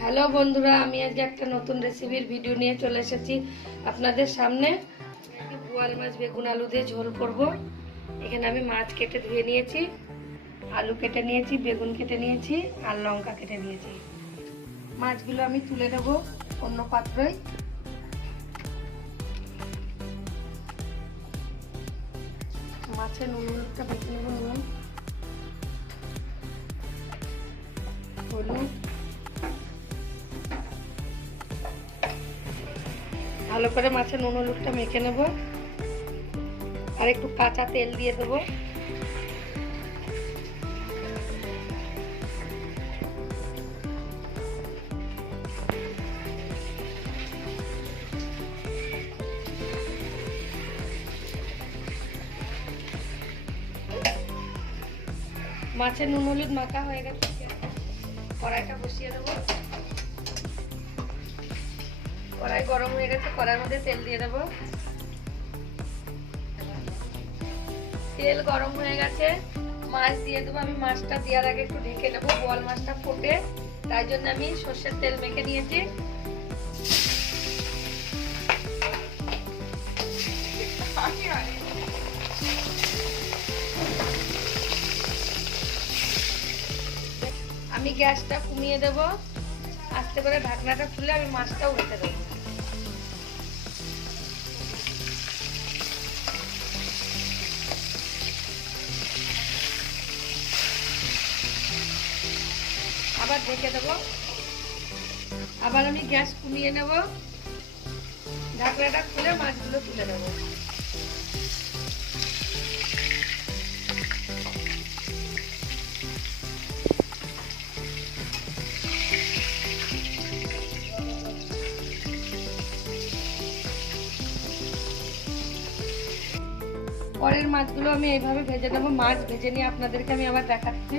Hello বন্ধুরা, আমি আজকে একটা নতুন রেসিপির ভিডিও নিয়ে চলে এসেছি আপনাদের সামনে। বোয়াল মাছ, বেগুন, আলু দিয়ে ঝোল করব। এখানে আমি মাছ কেটে ধুয়ে নিয়েছি, আলু কেটে নিয়েছি, বেগুন কেটে নিয়েছি আর লঙ্কা কেটে নিয়েছি। মাছগুলো আমি তুলে নেব অন্য পাত্রই মাছের নুন, হলুদটা নেব নুন। হলুদ। ভালো করে মাছের নুন হলুদটা মেখে নেব। আর একটু কাঁচা তেল দিয়ে দেবো। মাছের নুন হলুদ মাখা হয়ে গেছে। কড়াইটা বসিয়ে দেবো। কড়াই গরম হয়ে গেছে কড়াইয়ের মধ্যে তেল দিয়ে দেবো। তেল গরম হয়ে গেছে, মাছ দিয়ে দেবো। আমি মাছটা দেওয়ার আগে একটু ঢেকে নেব, বল মাছটা ফোটে। তাই জন্য আমি সর্ষের তেল মেখে নিয়েছি। আমি গ্যাসটা কমিয়ে দেব। আস্তে করে ঢাকনাটা খুলে আমি মাছটা উঠতে দেবো। আবার ঢেকে দেব। আবার আমি গ্যাস কমিয়ে নেব। ঢাকনাটা খুলে মাছগুলো তুলে নেব। পরের মাছগুলো আমি এইভাবে ভেজে নেব। মাছ ভেজে নিয়ে আপনাদেরকে আমি আবার দেখাচ্ছি।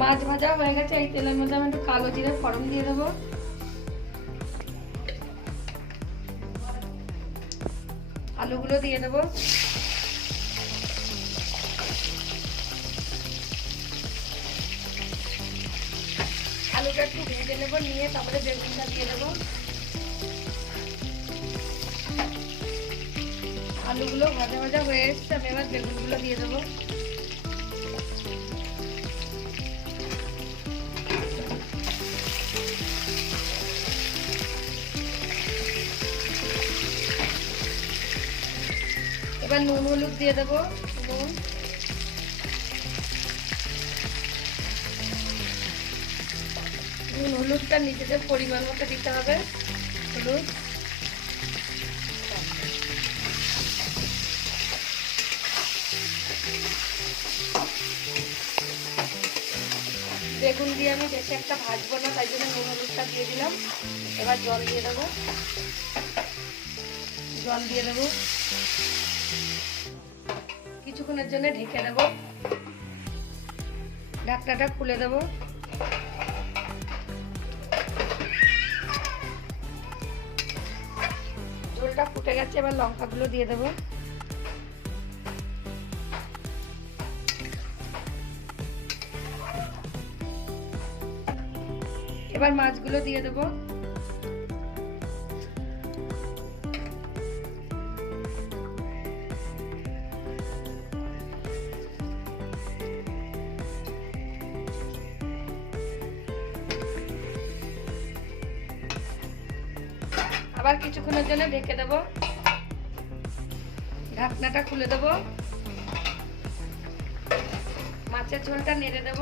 মাছ ভাজা হয়ে গেছে, এই তেলের মধ্যে আমি একটু কালো জিরে ফরম দিয়ে দেবো। আলুগুলো দিয়ে দেবো। আলুটা একটু ভেজে নেব, নিয়ে তারপরে বেগুনটা দিয়ে দেবো। আলুগুলো ভাজা ভাজা হয়ে এসছে, আমি এবার বেগুনগুলো দিয়ে দেবো। এবার নুন হলুদ দিয়ে দেবো, নুন। নুন হলুদটা নিজেদের পরিমাণ মতো দিতে হবে, হলুদ। বেগুন দিয়ে আমি বেশি একটা ভাজবো না, তাই জন্য নুন হলুদটা দিয়ে দিলাম। এবার জল দিয়ে দেবো। জল দিয়ে দেবো। কিছুক্ষণের জন্য ঢেকে দেব। ঢাকনাটা খুলে দেব। ঝোলটা ফুটে গেছে, এবার লঙ্কাগুলো দিয়ে দেবো। এবার মাছগুলো দিয়ে দেবো। আবার কিছুক্ষণের জন্য ঢেকে দেব। ঢাকনাটা খুলে দেব। মাছের ঝোলটা নেড়ে দেব।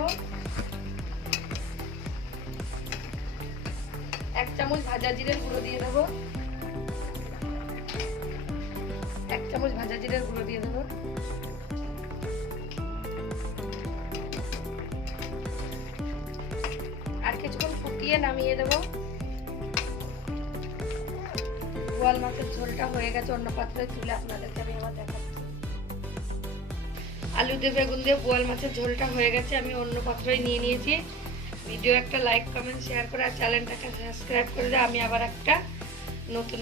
এক চামচ ভাজা জিরের গুঁড়ো দিয়ে দেব। এক চামচ ভাজা জিরের গুঁড়ো দিয়ে দেব। আর কিছুক্ষণ ফুটিয়ে নামিয়ে দেবো। বোয়াল মাছের ঝোলটা হয়ে গেছে, অন্য পাত্রে তুলে আপনাদেরকে আমি আবার দেখাচ্ছি। আলু দিয়ে বেগুন দিয়ে বোয়াল মাছের ঝোলটা হয়ে গেছে, আমি অন্য পাত্রই নিয়ে নিয়েছি। ভিডিও একটা লাইক কমেন্ট শেয়ার করে আর চ্যানেলটাকে সাবস্ক্রাইব করে দিয়ে আমি আবার একটা নতুন